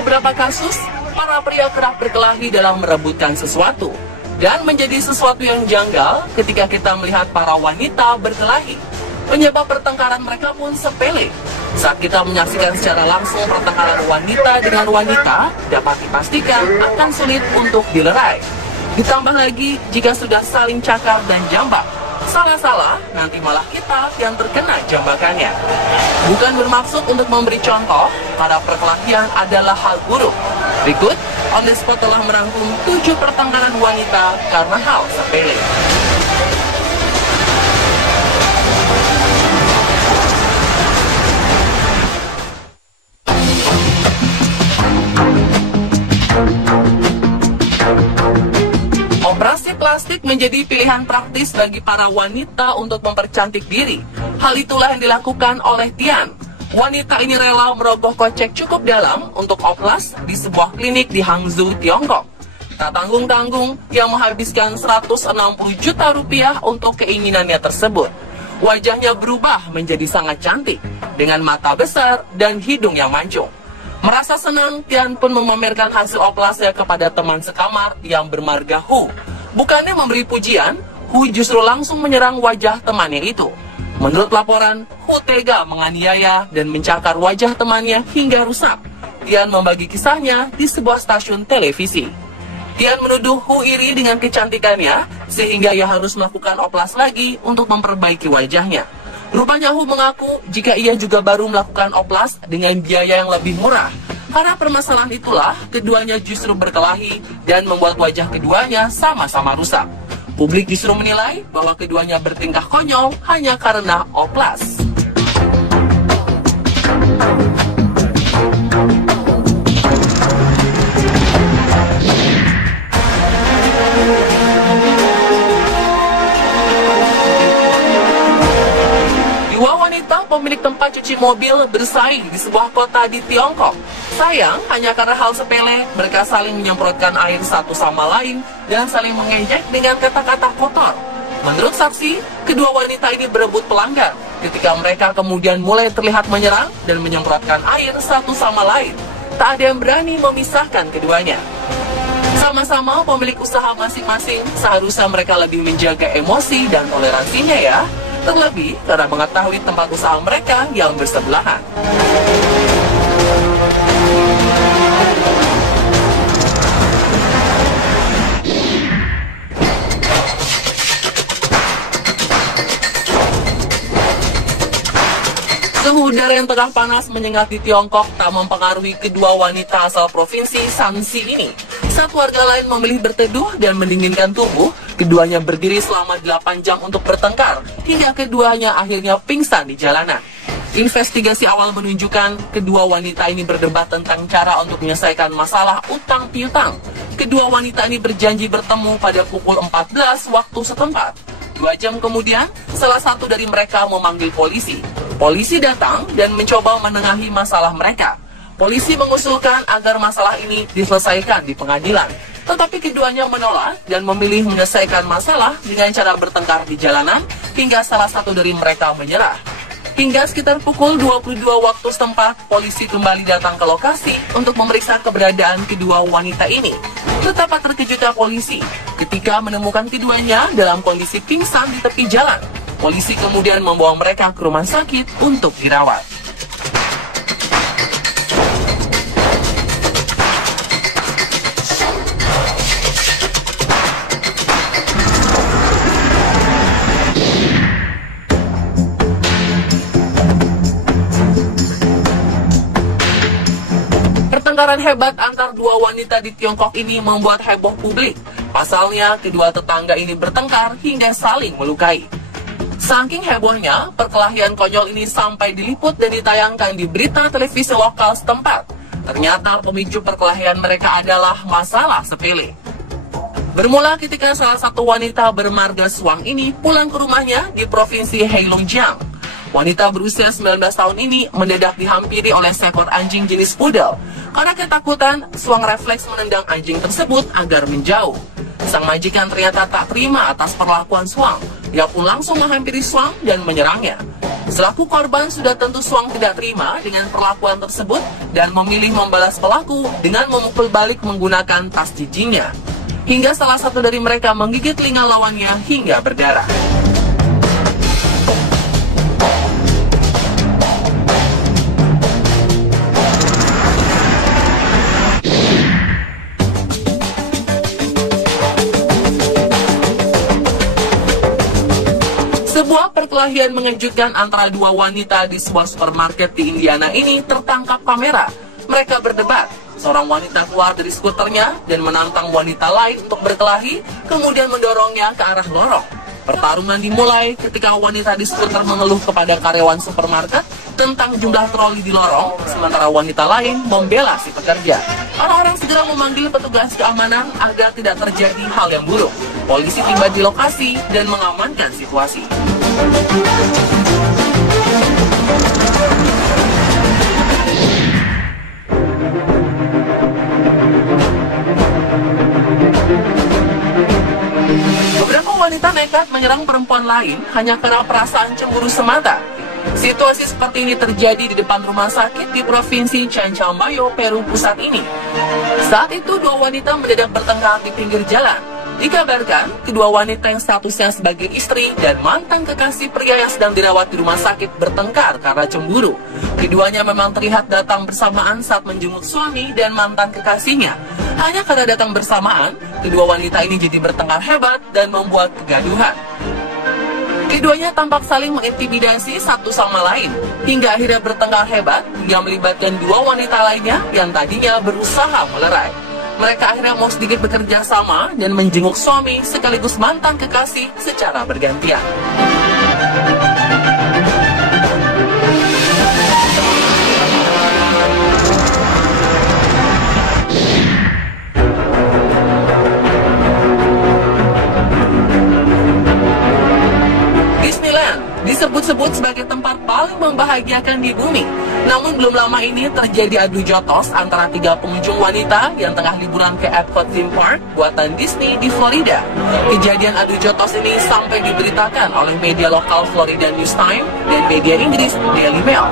beberapa kasus, para pria kerap berkelahi dalam merebutkan sesuatu. Dan menjadi sesuatu yang janggal ketika kita melihat para wanita berkelahi. Penyebab pertengkaran mereka pun sepele. Saat kita menyaksikan secara langsung pertengkaran wanita dengan wanita, dapat dipastikan akan sulit untuk dilerai. Ditambah lagi jika sudah saling cakar dan jambak. Salah-salah, nanti malah kita yang terkena jambakannya. Bukan bermaksud untuk memberi contoh, pada perkelahian adalah hal buruk. Berikut, On The Spot telah merangkum 7 pertengkaran wanita karena hal sepele. Operasi plastik menjadi pilihan praktis bagi para wanita untuk mempercantik diri. Hal itulah yang dilakukan oleh Tian. Wanita ini rela merogoh kocek cukup dalam untuk oplas di sebuah klinik di Hangzhou, Tiongkok. Tak tanggung-tanggung, yang menghabiskan 160 juta rupiah untuk keinginannya tersebut. Wajahnya berubah menjadi sangat cantik, dengan mata besar dan hidung yang mancung. Merasa senang, Tian pun memamerkan hasil oplasnya kepada teman sekamar yang bermarga Hu. Bukannya memberi pujian, Hu justru langsung menyerang wajah temannya itu. Menurut laporan, Hu tega menganiaya dan mencakar wajah temannya hingga rusak. Tian membagi kisahnya di sebuah stasiun televisi. Tian menuduh Hu iri dengan kecantikannya, sehingga ia harus melakukan oplas lagi untuk memperbaiki wajahnya. Rupanya Hu mengaku jika ia juga baru melakukan oplas dengan biaya yang lebih murah. Karena permasalahan itulah, keduanya justru berkelahi dan membuat wajah keduanya sama-sama rusak. Publik justru menilai bahwa keduanya bertingkah konyol hanya karena oplas. Dua wanita pemilik tempat cuci mobil bersaing di sebuah kota di Tiongkok. Sayang, hanya karena hal sepele, mereka saling menyemprotkan air satu sama lain dan saling mengejek dengan kata-kata kotor. Menurut saksi, kedua wanita ini berebut pelanggan ketika mereka kemudian mulai terlihat menyerang dan menyemprotkan air satu sama lain. Tak ada yang berani memisahkan keduanya. Sama-sama pemilik usaha masing-masing, seharusnya mereka lebih menjaga emosi dan toleransinya ya. Terlebih karena mengetahui tempat usaha mereka yang bersebelahan. Suhu udara yang tengah panas menyengat di Tiongkok tak mempengaruhi kedua wanita asal provinsi Shanxi ini. Saat warga lain memilih berteduh dan mendinginkan tubuh, keduanya berdiri selama 8 jam untuk bertengkar, hingga keduanya akhirnya pingsan di jalanan. Investigasi awal menunjukkan kedua wanita ini berdebat tentang cara untuk menyelesaikan masalah utang piutang. Kedua wanita ini berjanji bertemu pada pukul 14 waktu setempat. 2 jam kemudian, salah satu dari mereka memanggil polisi. Polisi datang dan mencoba menengahi masalah mereka. Polisi mengusulkan agar masalah ini diselesaikan di pengadilan. Tetapi keduanya menolak dan memilih menyelesaikan masalah dengan cara bertengkar di jalanan hingga salah satu dari mereka menyerah. Hingga sekitar pukul 22 waktu setempat, polisi kembali datang ke lokasi untuk memeriksa keberadaan kedua wanita ini. Betapa terkejutnya polisi ketika menemukan keduanya dalam kondisi pingsan di tepi jalan. Polisi kemudian membawa mereka ke rumah sakit untuk dirawat. Pertengkaran hebat antar dua wanita di Tiongkok ini membuat heboh publik. Pasalnya, kedua tetangga ini bertengkar hingga saling melukai. Saking hebohnya, perkelahian konyol ini sampai diliput dan ditayangkan di berita televisi lokal setempat. Ternyata pemicu perkelahian mereka adalah masalah sepele. Bermula ketika salah satu wanita bermarga Suang ini pulang ke rumahnya di provinsi Heilongjiang. Wanita berusia 19 tahun ini mendadak dihampiri oleh seekor anjing jenis poodle. Karena ketakutan, Suang refleks menendang anjing tersebut agar menjauh. Sang majikan ternyata tak terima atas perlakuan Suang. Dia pun langsung menghampiri Suang dan menyerangnya. Selaku korban sudah tentu Suang tidak terima dengan perlakuan tersebut dan memilih membalas pelaku dengan memukul balik menggunakan tas jinjingnya. Hingga salah satu dari mereka menggigit telinga lawannya hingga berdarah. Sebuah perkelahian mengejutkan antara dua wanita di sebuah supermarket di Indiana ini tertangkap kamera. Mereka berdebat. Seorang wanita keluar dari skuternya dan menantang wanita lain untuk berkelahi, kemudian mendorongnya ke arah lorong. Pertarungan dimulai ketika wanita di skuter mengeluh kepada karyawan supermarket tentang jumlah troli di lorong, sementara wanita lain membela si pekerja. Orang-orang segera memanggil petugas keamanan agar tidak terjadi hal yang buruk. Polisi tiba di lokasi dan mengamankan situasi. Beberapa wanita nekat menyerang perempuan lain hanya karena perasaan cemburu semata. Situasi seperti ini terjadi di depan rumah sakit di provinsi Chanchambayo, Peru pusat ini. Saat itu dua wanita mendadak bertengkar di pinggir jalan. Dikabarkan, kedua wanita yang statusnya sebagai istri dan mantan kekasih pria yang sedang dirawat di rumah sakit bertengkar karena cemburu. Keduanya memang terlihat datang bersamaan saat menjenguk suami dan mantan kekasihnya. Hanya karena datang bersamaan, kedua wanita ini jadi bertengkar hebat dan membuat kegaduhan. Keduanya tampak saling mengintimidasi satu sama lain, hingga akhirnya bertengkar hebat yang melibatkan dua wanita lainnya yang tadinya berusaha melerai. Mereka akhirnya mau sedikit bekerja sama dan menjenguk suami sekaligus mantan kekasih secara bergantian. Disneyland disebut-sebut sebagai tempat paling membahagiakan di bumi. Namun belum lama ini terjadi adu jotos antara tiga pengunjung wanita yang tengah liburan ke Epcot Theme Park buatan Disney di Florida. Kejadian adu jotos ini sampai diberitakan oleh media lokal Florida News Time dan media Inggris Daily Mail.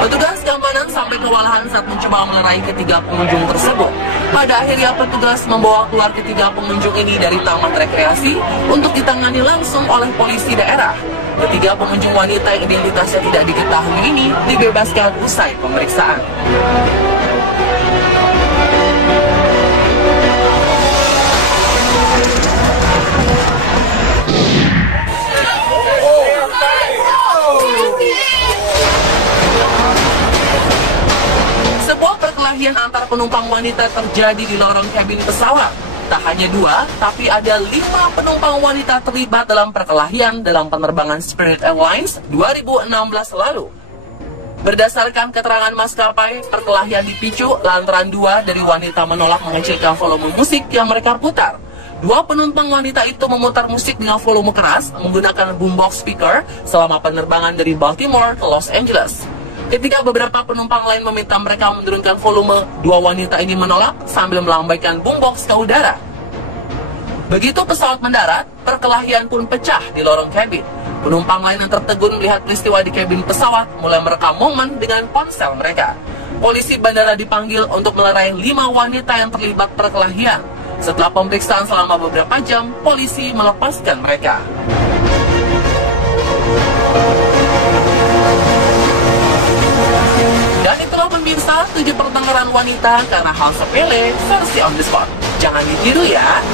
Petugas keamanan sampai kewalahan saat mencoba melerai ketiga pengunjung tersebut. Pada akhirnya petugas membawa keluar ketiga pengunjung ini dari taman rekreasi untuk ditangani langsung oleh polisi daerah. Ketiga pengunjung wanita yang identitasnya tidak diketahui ini dibebaskan usai pemeriksaan. Sebuah perkelahian antar penumpang wanita terjadi di lorong kabin pesawat. Tak hanya dua, tapi ada 5 penumpang wanita terlibat dalam perkelahian dalam penerbangan Spirit Airlines 2016 lalu. Berdasarkan keterangan maskapai, perkelahian dipicu lantaran dua dari wanita menolak mengecilkan volume musik yang mereka putar. Dua penumpang wanita itu memutar musik dengan volume keras menggunakan boombox speaker selama penerbangan dari Baltimore ke Los Angeles. Ketika beberapa penumpang lain meminta mereka menurunkan volume, dua wanita ini menolak sambil melambaikan boombox ke udara. Begitu pesawat mendarat, perkelahian pun pecah di lorong kabin. Penumpang lain yang tertegun melihat peristiwa di kabin pesawat mulai merekam momen dengan ponsel mereka. Polisi bandara dipanggil untuk melerai 5 wanita yang terlibat perkelahian. Setelah pemeriksaan selama beberapa jam, polisi melepaskan mereka. Dan itulah pemirsa 7 pertengkaran wanita karena hal sepele versi on the spot. Jangan ditiru ya.